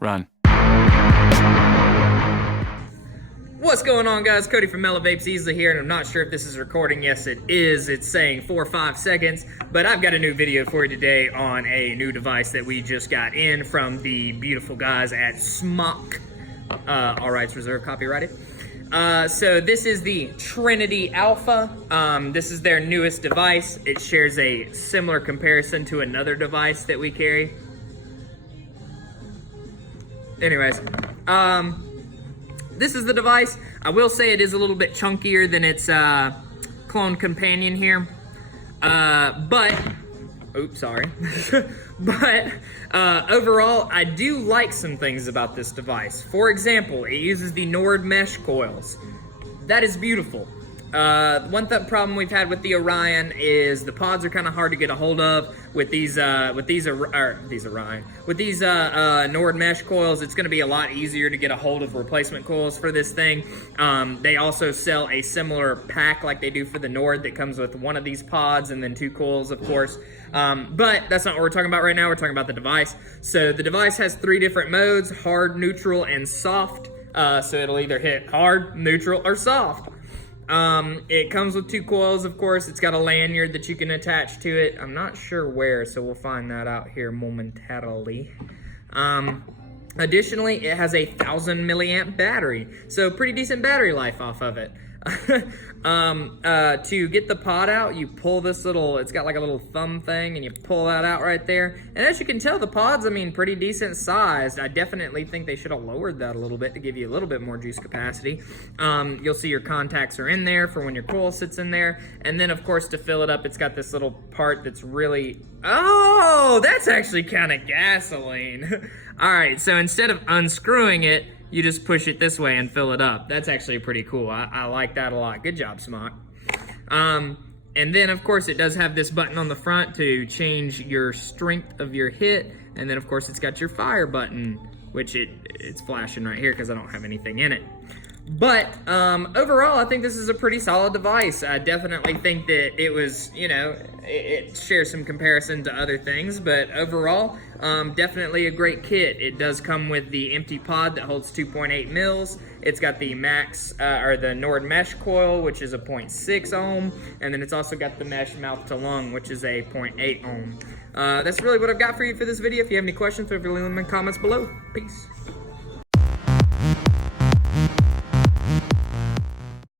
Run. What's going on, guys? Cody from Vapes Easily here, and I'm not sure if this is recording. Yes, it is. It's saying 4 or 5 seconds, but I've got a new video for you today on a new device that we just got in from the beautiful guys at Smok. All rights reserved, copyrighted. So this is the Trinity Alpha. This is their newest device. It shares a similar comparison to another device that we carry. Anyways, this is the device. I will say it is a little bit chunkier than its clone companion here. Oops, sorry. But overall, I do like some things about this device. For example, it uses the Nord mesh coils. That is beautiful. One problem we've had with the Orion is the pods are kind of hard to get a hold of. With these Nord mesh coils, it's going to be a lot easier to get a hold of replacement coils for this thing. They also sell a similar pack like they do for the Nord that comes with one of these pods and then 2 coils, of course. But that's not what we're talking about right now. We're talking about the device. So the device has 3 different modes: hard, neutral, and soft. So it'll either hit hard, neutral, or soft. It comes with 2 coils, of course. It's got a lanyard that you can attach to it. I'm not sure where, so we'll find that out here momentarily. Additionally, it has a 1000 milliamp battery, so pretty decent battery life off of it. To get the pod out, you pull this little, it's got like a little thumb thing, and you pull that out right there. And as you can tell, the pod's, pretty decent sized. I definitely think they should have lowered that a little bit to give you a little bit more juice capacity. You'll see your contacts are in there for when your coil sits in there. And then, of course, to fill it up, it's got this little part that's really, oh, that's actually kind of gasoline. All right, so instead of unscrewing it, you just push it this way and fill it up. That's actually pretty cool. I like that a lot. Good job, Smok. And then, of course, it does have this button on the front to change your strength of your hit. And then, of course, it's got your fire button, which it's flashing right here because I don't have anything in it. But overall, I think this is a pretty solid device. I definitely think that it was, it shares some comparison to other things, but overall, definitely a great kit. It does come with the empty pod that holds 2.8 mils. It's got the the Nord mesh coil, which is a 0.6 ohm, and then it's also got the mesh mouth to lung, which is a 0.8 ohm. That's really what I've got for you for this video. If you have any questions, feel free to leave them in the comments below. Peace.